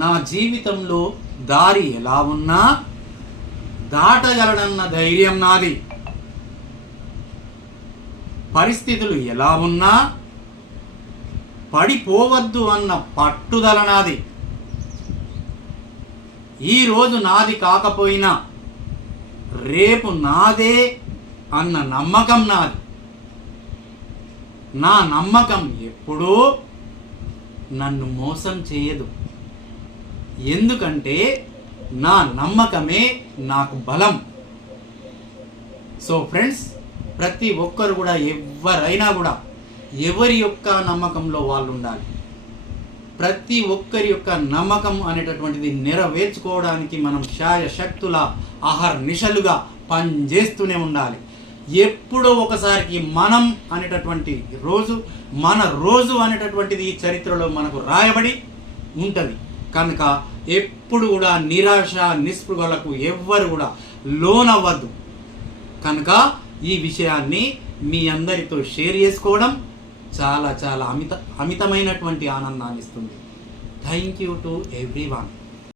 నా జీవితంలో దారి ఎలా ఉన్నా దాటగలనన్న ధైర్యం నాది. పరిస్థితులు ఎలా ఉన్నా పడిపోవద్దు అన్న పట్టుదల నాది. ఈరోజు నాది కాకపోయినా రేపు నాదే అన్న నమ్మకం నాది. నా నమ్మకం ఎప్పుడూ నన్ను మోసం చేయదు. ఎందుకంటే నా నమ్మకమే నాకు బలం. సో ఫ్రెండ్స్, ప్రతి ఒక్కరు కూడా ఎవరైనా కూడా ఎవరి యొక్క నమ్మకంలో వాళ్ళు ఉండాలి. ప్రతి ఒక్కరి యొక్క నమ్మకం అనేటటువంటిది నెరవేర్చుకోవడానికి మనం శాయశక్తుల ఆహర్నిశలుగా పనిచేస్తూనే ఉండాలి. ఎప్పుడో ఒకసారికి మనం అనేటటువంటి రోజు, మన రోజు అనేటటువంటిది ఈ చరిత్రలో మనకు రాయబడి ఉంటుంది. కనుక ఎప్పుడు కూడా నిరాశ నిస్పృహలకు ఎవ్వరు కూడా లోనవ్వద్దు. కనుక ఈ విషయాన్ని మీ అందరితో షేర్ చేసుకోవడం చాలా చాలా అమితమైనటువంటి ఆనందాన్ని ఇస్తుంది. Thank you to everyone.